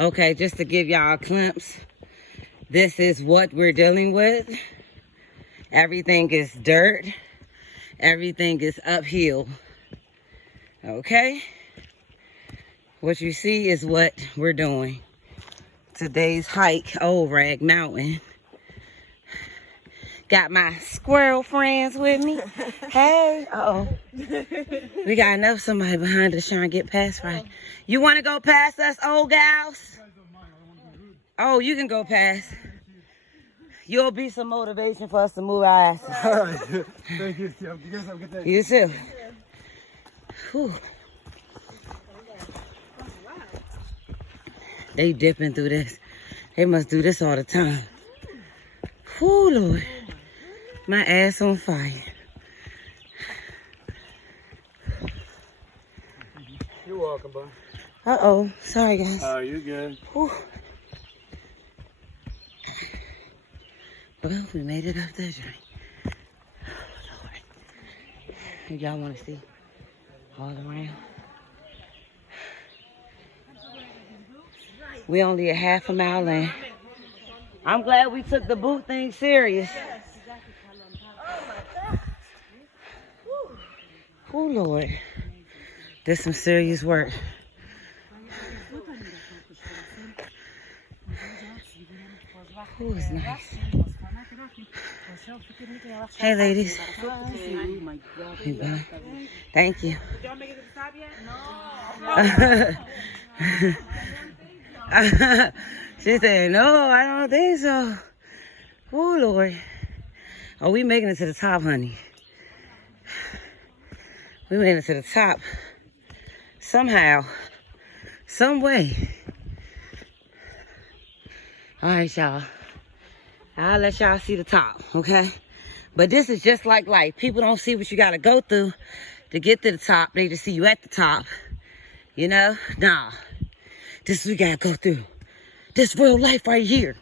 Okay, just to give y'all a glimpse, this is what we're dealing with. Everything is dirt. Everything is uphill. Okay? What you see is what we're doing. Today's hike, Old Rag Mountain. Got my squirrel friends with me. Hey, uh-oh. We got enough somebody behind us trying to get past right. You want to go past us, old gals? Oh, you can go past. You'll be some motivation for us to move our asses. All right. Thank you. You guys have a good day. You too. Whew. They dipping through this. They must do this all the time. Whew, Lord. My ass on fire. You're welcome, bud. Uh-oh. Sorry, guys. Oh, you're good. Whew. Well, we made it up that joint. Oh, Lord. If y'all want to see all around. We only a half a mile in. I'm glad we took the boot thing serious. Oh, Lord. This some serious work. Oh, it's nice. Hey, ladies. Hey, bye. Thank you. She said, no, I don't think so. Oh, Lord. Oh, we making it to the top, honey. We made it to the top. Somehow. Some way. All right, y'all. I'll let y'all see the top, okay? But this is just like life. People don't see what you got to go through to get to the top. They just see you at the top. You know? Nah. This is what we got to go through. This real life right here.